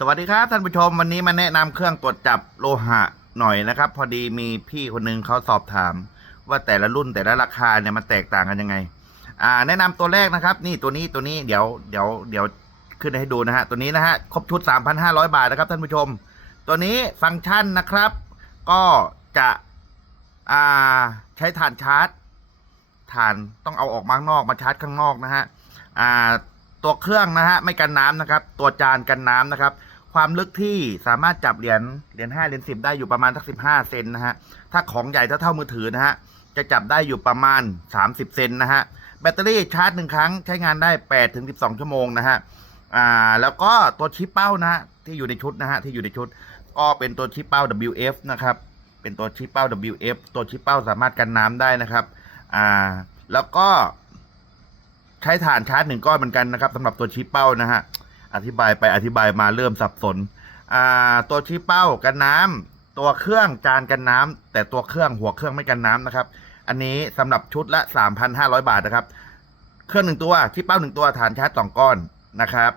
สวัสดีครับท่านผู้ชมวันนี้มาแนะนำเครื่องตรวจจับโลหะหน่อยนะครับ พอดีมีพี่คนหนึงเขาสอบถาม ว่าแต่ละรุ่นแต่ละราคาเนี่ยมันแตกต่างกันยังไง อ่า แนะนำตัวแรกนะครับ นี่ตัวนี้ตัวนี้เดี๋ยวเดี๋ยวเดี๋ยวขึ้นให้ดูนะฮะตัวนี้นะฮะครบชุด 3,500 บาทนะครับ ท่านผู้ชม ตัวนี้ฟังก์ชันนะครับ ก็จะอ่าใช้ฐานชาร์จฐานต้องเอาออกมาข้างนอกมาชาร์จข้างนอกนะฮะอ่าตัวเครื่องนะฮะไม่กันน้ำนะครับ ตัวจานกันน้ำนะครับ ความลึกที่สามารถจับเหรียญเหรียญห้าเหรียญสิบได้อยู่ประมาณสักสิบห้าเซนนะฮะถ้าของใหญ่เท่าเท่ามือถือนะฮะจะจับได้อยู่ประมาณสามสิบเซนนะฮะแบตเตอรี่ชาร์จหนึ่งครั้งใช้งานได้แปดถึงสิบสองชั่วโมงนะฮะอ่าแล้วก็ตัวชิปเป้านะฮะที่อยู่ในชุดนะฮะที่อยู่ในชุด ก็เป็นตัวชิปเป้า WF นะครับเป็นตัวชิปเป้า WF ตัวชิปเป้าสามารถกันน้ำได้นะครับอ่าแล้วก็ใช้ฐานชาร์จหนึ่งก้อนเหมือนกันนะครับสำหรับตัวชี้เป้านะฮะ อธิบายไปอธิบายมาเริ่มสับสน อ่า ตัวชี้เป้ากันน้ำตัวเครื่องจานกันน้ำแต่ตัวเครื่องหัวเครื่องไม่กันน้ำนะครับ อันนี้สำหรับชุดละ 3,500 บาทนะครับ เครื่องหนึ่งตัวชี้เป้าหนึ่งตัวฐานชาร์จสองก้อนนะครับ